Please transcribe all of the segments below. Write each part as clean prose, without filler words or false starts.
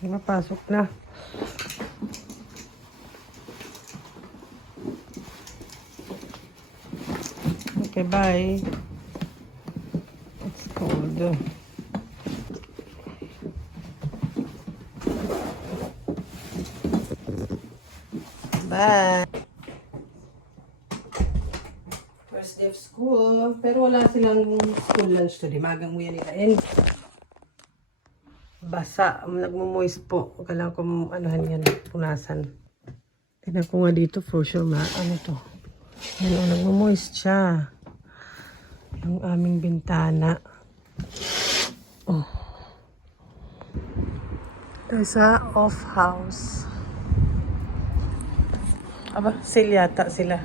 Mapasok na. Okay, bye. It's cold. Bye. First day of school. Pero wala silang school lunch today. Magang mo yan nila. And basa. Nagmo-moist po. Kailangan ko anuhan yan. Punasan. Tignan ko nga dito for sure ano to. Yan o. Nagmo-moist siya. Ang aming bintana. Oh. Ito sa off house. Aba, sale yata sila.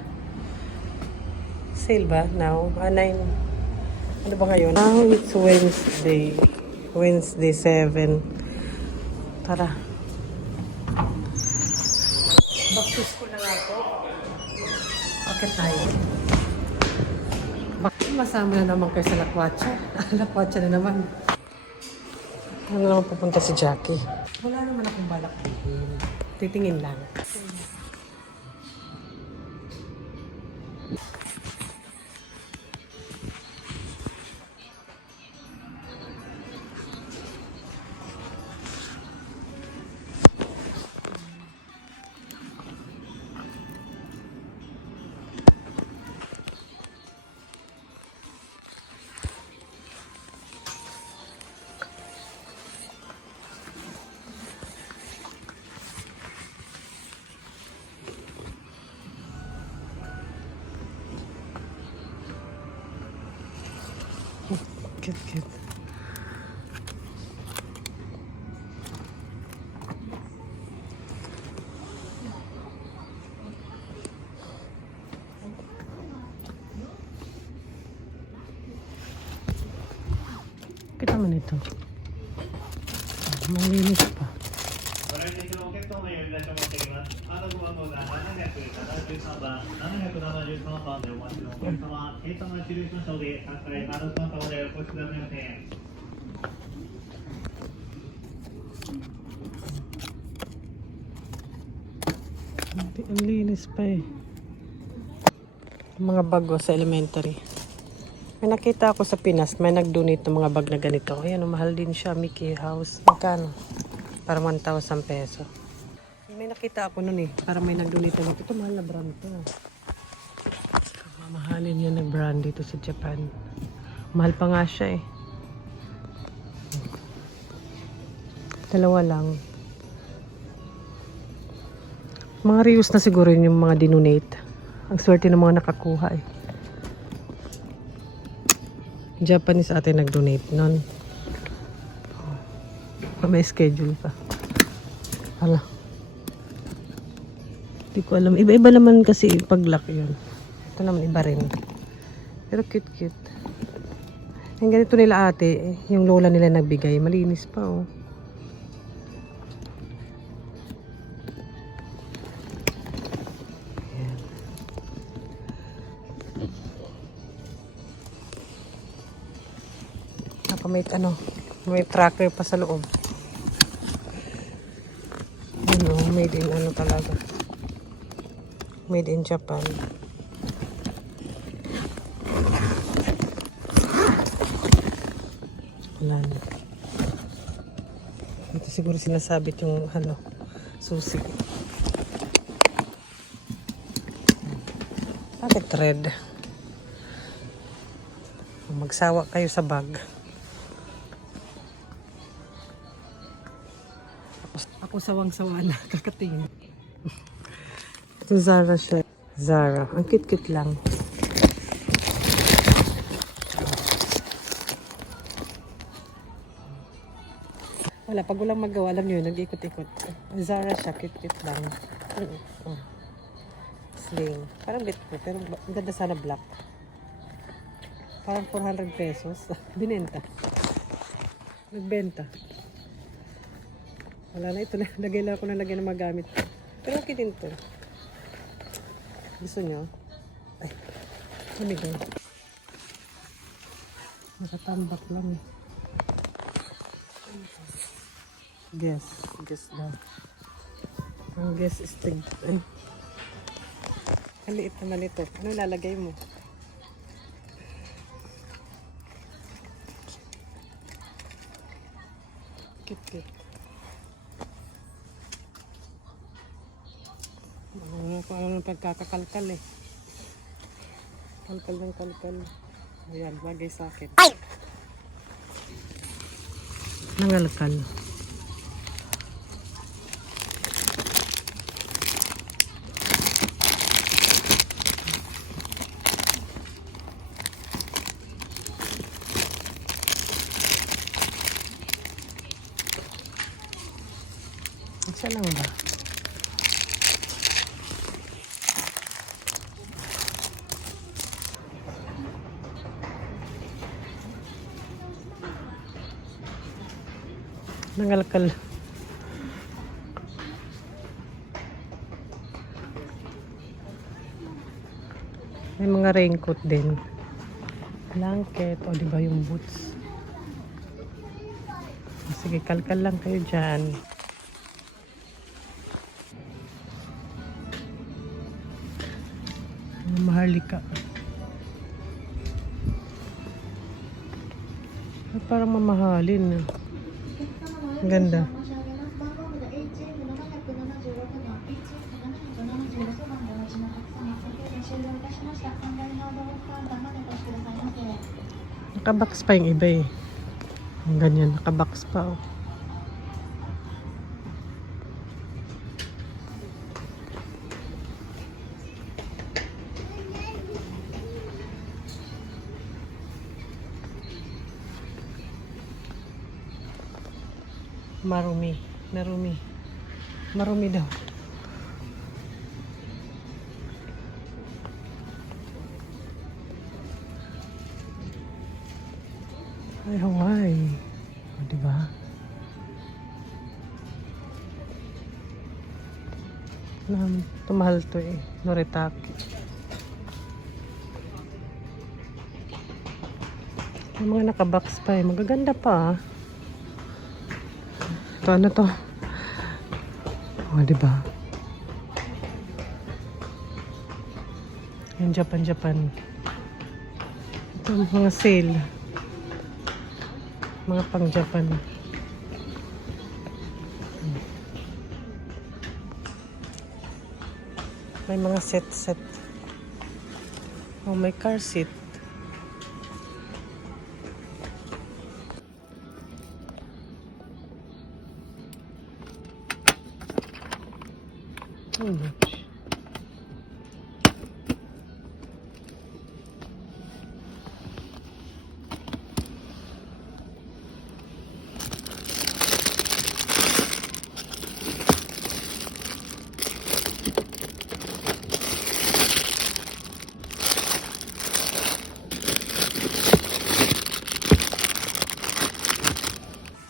Sale ba? Now? 9. Ano ba ngayon? Now it's Wednesday. Wednesday 7. Tara. Back to school na nga po. Okay tayo. Masama na naman kayo sa Lakwatsa. Lakwatsa na naman. Ano naman pupunta si Jackie? Wala naman akong balak. Titingin lang. Cute. Kita mo nito. Malinis pa. Ang linis pa eh. Mga bago sa elementary. May nakita ako sa Pinas, may nag-donate ng mga bag na ganito. Ayan, mahal din siya, Mickey House. Magkano? Parang 1,000 peso. May nakita ako nun eh, parang may nag-donate ng ito. Mahal na brand to. Mahalin yan na brand dito sa Japan. Mahal pa nga siya eh. Dalawa lang. Mga reuse na siguro yun yung mga dinonate. Ang swerte ng mga nakakuha eh. Japanese ate nag-donate nun. May schedule pa. Hala. Hindi ko alam. Iba-iba naman kasi pag-lock yun. Ito naman iba rin. Pero cute. Yung ganito nila ate, yung lola nila nagbigay. Malinis pa oh. May tracker pa sa loob. Made in talaga. Made in Japan. Wala na. Ito siguro sinasabit yung susi. Bakit red? Magsawa kayo sa bag. Ako sawang-sawa na kakatingin. Ito Zara siya. Zara. Ang cute lang. Wala, pag walang magawa, alam nyo yun, nag-ikot-ikot. Zara siya, cute lang. Sling. Parang bit po, pero ang ganda sana black. Parang 400 pesos. Binenta. Nagbenta. Wala na ito. Lagay lang ako na lagay na magamit. Pero okay din to. Gusto nyo? Ay. Ano ba? Nakatambak lang eh. Guess. Guess daw. Ang guess is ay. Ang liit naman ito. Ano lalagay mo? Kit-kit. Ano pagkakakalkal eh. Kalkal ng kalkal. Ayan, bagay sa akin. Ay! Nangalkal. Isa lang ba? Nangalkal. May mga raincoat din. Blanket. O, diba yung boots? Sige, kalkal lang kayo dyan. Maharlika. Parang mamahalin. Ang ganda. Nakabox pa yung iba eh. Ang ganyan, nakabox pa oh. Marumi. Narumi. Marumi daw. Ay, Hawaii. O, diba? Tumahal to eh. Noritake. May mga nakabox pa eh. Magaganda pa ah. Ito, ano to? O, diba? Yung Japan. Ito, mga sale. Mga pang Japan. May mga set. Oh, may car seat.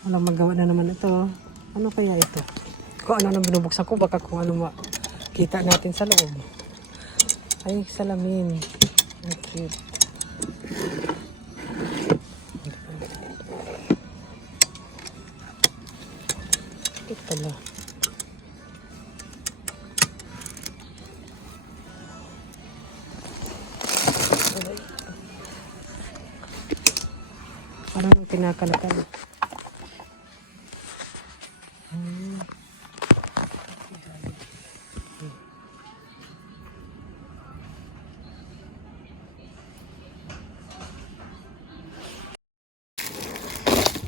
Walang magawa na naman ito. Ano kaya ito? Kung ano nang binubuksan ko, baka kung ano makita natin sa loob. Ay, salamin. Ang cute. Cute pala. Parang nang kinakalakal.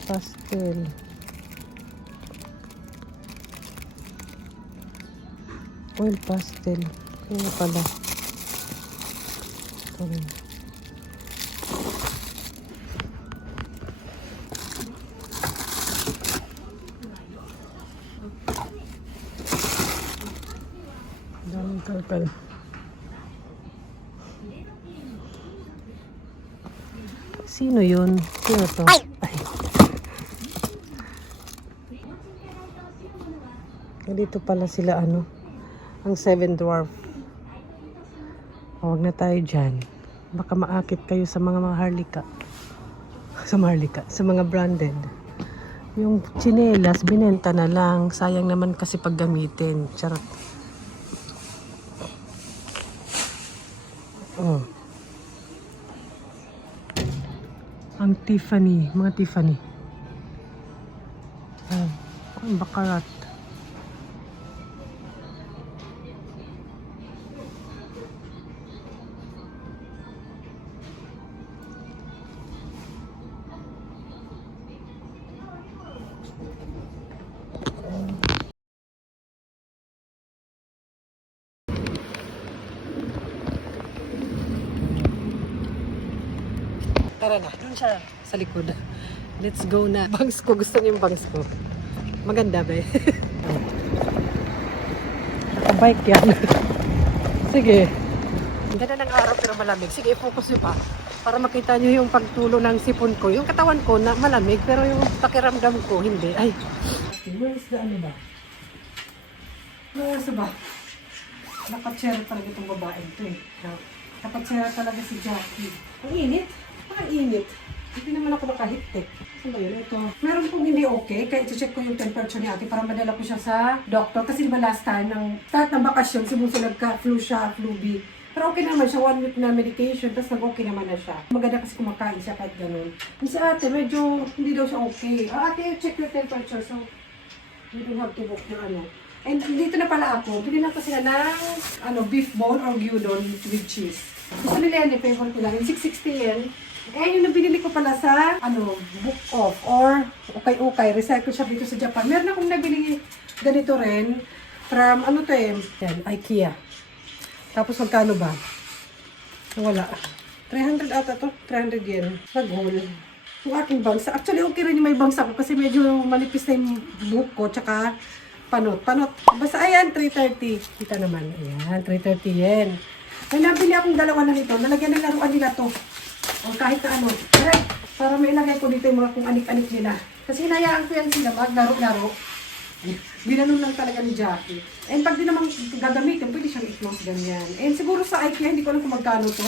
Pastel. Oil pastel. Kaya pala. Ito rin. Daming kalkal. Sino yun? Sino to? Ay! Dito pala sila ano, ang Seven Dwarf. Huwag na tayo dyan. Baka maakit kayo sa mga maharlika. Sa mga branded. Yung tsinelas, binenta na lang. Sayang naman kasi pag gamitin. Charot. Oh. Ang Tiffany, mga Tiffany. Oh, ang bakarat. Tara na, doon siya sa likod. Let's go na. Bangs ko, gusto niyo yung bangs ko. Maganda ba eh? Bike yan. Sige. Ang ganda ng araw pero malamig. Sige, focus niyo pa. Para makita niyo yung pagtulo ng sipon ko. Yung katawan ko na malamig pero yung pakiramdam ko hindi. Ay. Where's the ano ba? Where's ba? Nakatsera talaga itong babae ito eh. Nakatsera talaga si Jackie. Ang init. Ang init. Hindi naman ako nakahiptik. Saan ba yun? Ito. Meron pong hindi okay. Kaya iti-check ko yung temperature ni ate para madala ko siya sa doctor. Kasi diba last time, nang start ng bakasyon, simuso nagka-flu siya, flu B. Pero okay naman siya, 1 week na medication, tapos nag-okay naman na siya. Maganda kasi kumakain siya kahit ganun. Yung si ate, medyo hindi daw siya okay. Ate, check your temperature. So, you don't have to book yung ano. And dito na pala ako, binili ko sila ng beef bone or gyudon with cheese. Gusto nila yan, i-favor ko lang. Yung 660 yen. Eh, yung nabinili ko pala sa, book off or ukay-ukay. Recycle shop dito sa Japan. Meron akong nabili ganito rin from, yan, IKEA. Tapos magkano ba? Wala. 300 ata to. 300 yen. Nag-hole. Yung aking bangsa. Actually, okay rin yung may bangsa ko kasi medyo manipis na yung buhok ko. Tsaka, panot. Basta, ayan, 330. Kita naman. Ayan, 330 yen. May nabili akong dalawa na nito. Nalagyan ng laruan nila to. O kahit na ano. Para may ilagay ko dito yung mga kung anik-anik nila. Kasi hinayaan ko yan sila maglaro-laro. Binanon lang talaga ni Jackie. And pag di naman gagamitin, pwede siyang i-close ganyan. And siguro sa IKEA, hindi ko alam kung magkano to.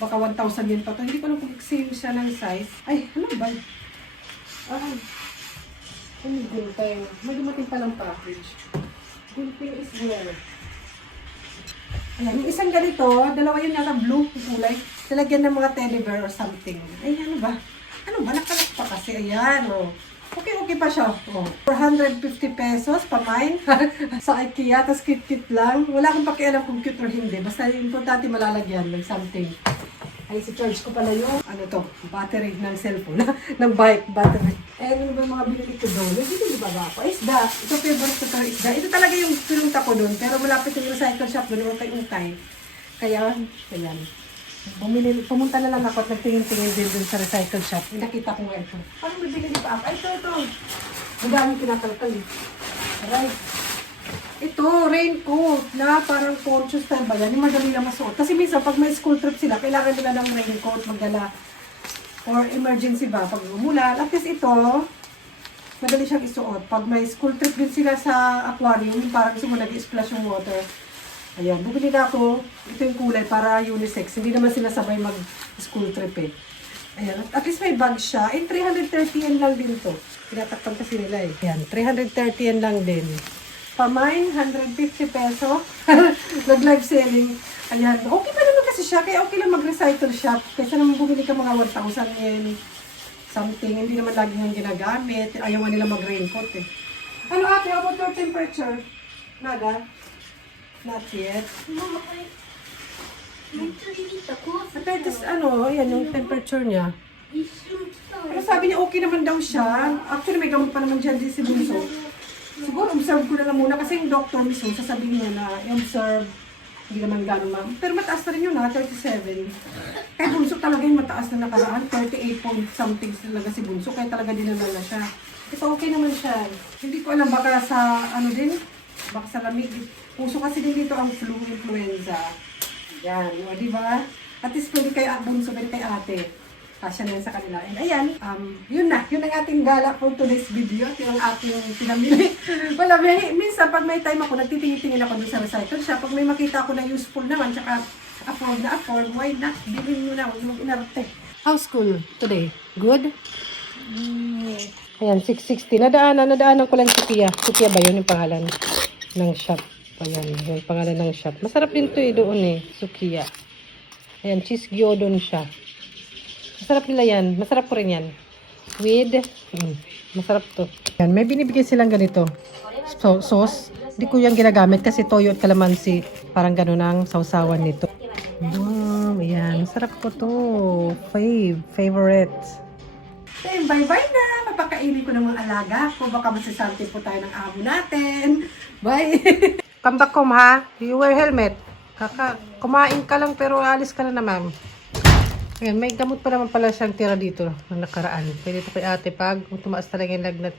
Baka 1,000 yen pa to. Hindi ko alam kung same siya ng size. Ay, ano ba? Ay. Ano gulpeng? May dumating palang package. Gulpeng is where? Ayan, yung isang ganito, dalawa yun nasa blue kulay. Talagyan ng mga teddy bear or something. Ay, ano ba? Nakalak pa kasi. Ayan, oh. Okay pa siya. Oh. 450 pesos pa mine sa IKEA. Tapos cute-cute lang. Wala akong pakialam kung cute or hindi. Basta yung importante malalagyan ng something. Ay, si-charge ko pala yung, battery ng cellphone. ng bike, battery. Eh, ano ba yung mga binili ko doon? Dito di ba ako? Isda. Ito favorite ko ito, isda. Ito talaga yung pinunta ko doon. Pero malapit yung recycle shop doon. Ukay-ukay. Kaya, ayan. Pumunta na lang ako at nagtingin-tingin din dun sa recycle shop. Nakita ko nga ito. Parang bibili di ba? Ay, ito. Ang daming tinatalkal eh. Right. Ito, raincoat na parang conscious time ba yan? Yung madali lang masuot. Kasi minsan pag may school trip sila, kailangan nila ng raincoat magdala. Or emergency ba? Pag umulan. At least ito, madali siyang isuot. Pag may school trip din sila sa aquarium, parang gusto mo nag-splash yung water. Ayan, bumili na ako. Ito yung kulay para unisex. Hindi naman sila sabay mag-school trip eh. Ayan, at least may bag siya. Eh, 330 yen lang din to. Pinatakpan kasi nila eh. Ayan, 330 yen lang din. Pamine, 150 peso. Nag-live selling. Ayan, okay pa naman kasi siya. Kaya okay lang mag-recycle shop. Kaysa naman bumili ka mga 1,000 yen. Something. Hindi naman lagi nang ginagamit. Ayaw nga nila mag-raincoat eh. Ano ate, about your temperature? Nada? Not yet. Mama, Ate, just ayan yung temperature niya. Pero sabi niya okay naman daw siya. Actually, may gamot pa naman dyan din si Bunso. Siguro, observe ko na lang muna kasi yung doctor mismo, sasabihin niya na i-observe. Hindi naman gano'n ma'am. Pero mataas na rin yun ha, 37. Kaya Bunso talaga yung mataas na nakaraan. 38 point something talaga si Bunso. Kaya talaga dinala na siya. Ito okay naman siya. Hindi ko alam, baka sa baka sa lamig. Puso kasi din dito ang flu, influenza. Yan, o diba? At least pwede kay Bunso, pwede kay ate. Kasya na yan sa kanila. And ayan, yun ang ating gala for today's video. At yun ang ating pinamili. Wala, minsan pag may time ako, nagtitingin-tingin ako dun sa recycle shop. Pag may makita ako na useful naman, tsaka afford, why not? Bilhin nyo na, huwag inarte. How's school today? Good? Ayan, 660. Nadaanan ko lang si Pia. Si Pia ba yun yung pangalan ng shop? Ayan, yung pangalan ng shop. Masarap din to doon Sukiya. Ayan, cheese gyudon siya. Masarap nila yan. Masarap ko rin yan. With, masarap to. Ayan, may binibigay silang ganito. Sauce. Hindi ko yan ginagamit kasi toyo at kalamansi. Parang gano'n ang sausawan nito. Wow, ayan. Masarap ko to. Favorite. Okay, bye-bye na. Papakainin ko ng mga alaga ko. Baka masasante po tayo ng amo natin. Bye! Come back home, ha? You wear helmet. Kumain ka lang pero alis ka na naman. Ayan, may gamot pa naman pala siyang tira dito na nakaraan. Pwede ito kay ate pag tumaas talaga yung lagnat.